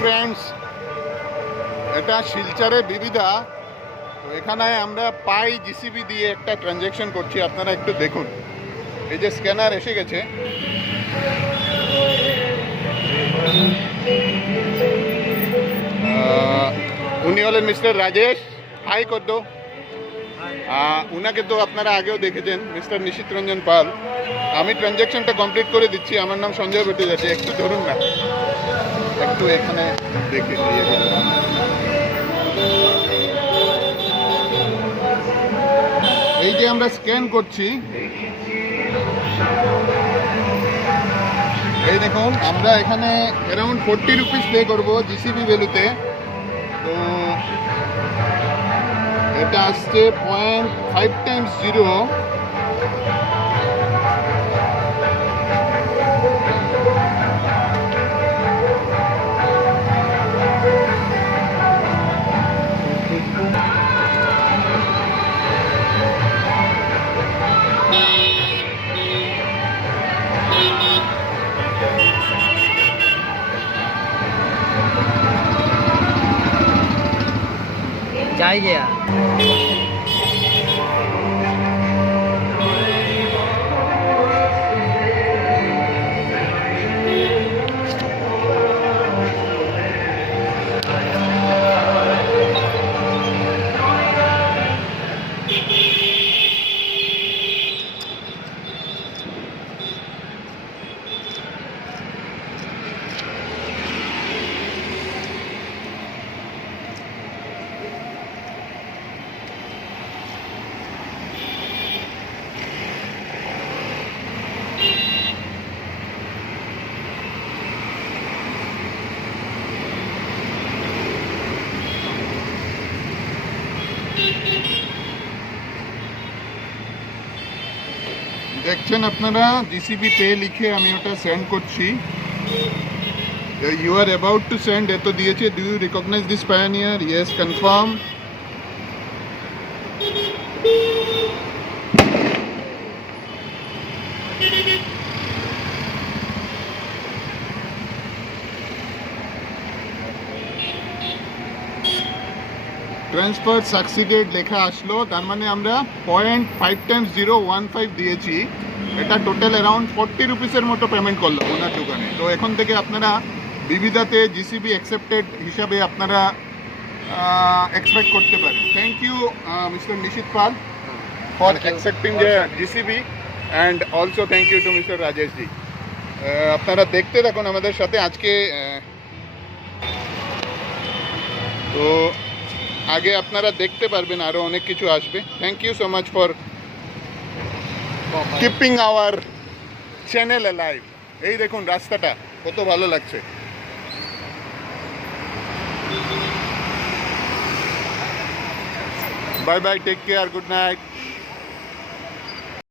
ফ্রেন্ডস, এটা শিলচরে বিবিধা। তো এখানে আমরা পাই জিসিবি দিয়ে একটা ট্রানজ্যাকশন করছি, আপনারা একটু দেখুন। এই যে স্ক্যানার এসে গেছে। উনি হলেন মিস্টার রাজেশ। হাই কদ্দ। উনাকে তো আপনারা আগেও দেখেছেন, মিস্টার নিশিত রঞ্জন পাল। আমি ট্রানজ্যাকশনটা কমপ্লিট করে দিচ্ছি। আমার নাম সঞ্জয় ভট্টাচার্য। একটু ধরুন না, একটু এখানে দেখে দিয়ে দিন। এই যে আমরা স্ক্যান করছি, এই দেখুন আমরা এখানে অ্যারাউন্ড 40 রুপিস পে করবো জিসিবি ভ্যালুতে। তো এটা আসছে 0.5 টাইমস 0। जाए गया। দেখছেন আপনারা, জিসিবি পে লিখে আমি ওটা সেন্ড করছি। You are about to send, এত দিয়েছে। Do you recognise this pioneer? Yes, confirm. Transfer succeeded লেখা আসলো, তার মানে আমরা 0.5 টাইমস 015 দিয়েছি। এটা টোটাল অ্যারাউন্ড 40 রুপিসের মতো পেমেন্ট করলাম ওনার দোকানে। তো এখন থেকে আপনারা বিবিধাতে জিসিবি অ্যাকসেপ্টেড হিসাবে আপনারা এক্সপেক্ট করতে পারেন। Thank you mister Nishit Pal for accepting the GCB, and also thank you to mister Rajesh ji. আপনারা দেখতে থাকুন আমাদের সাথে। আজকে তো আগে আপনারা দেখতে পারবেন, আরও অনেক কিছু আসবে। Thank you so much for keeping our channel alive. এই দেখুন রাস্তাটা কত ভালো লাগছে। Bye bye, take care, good night.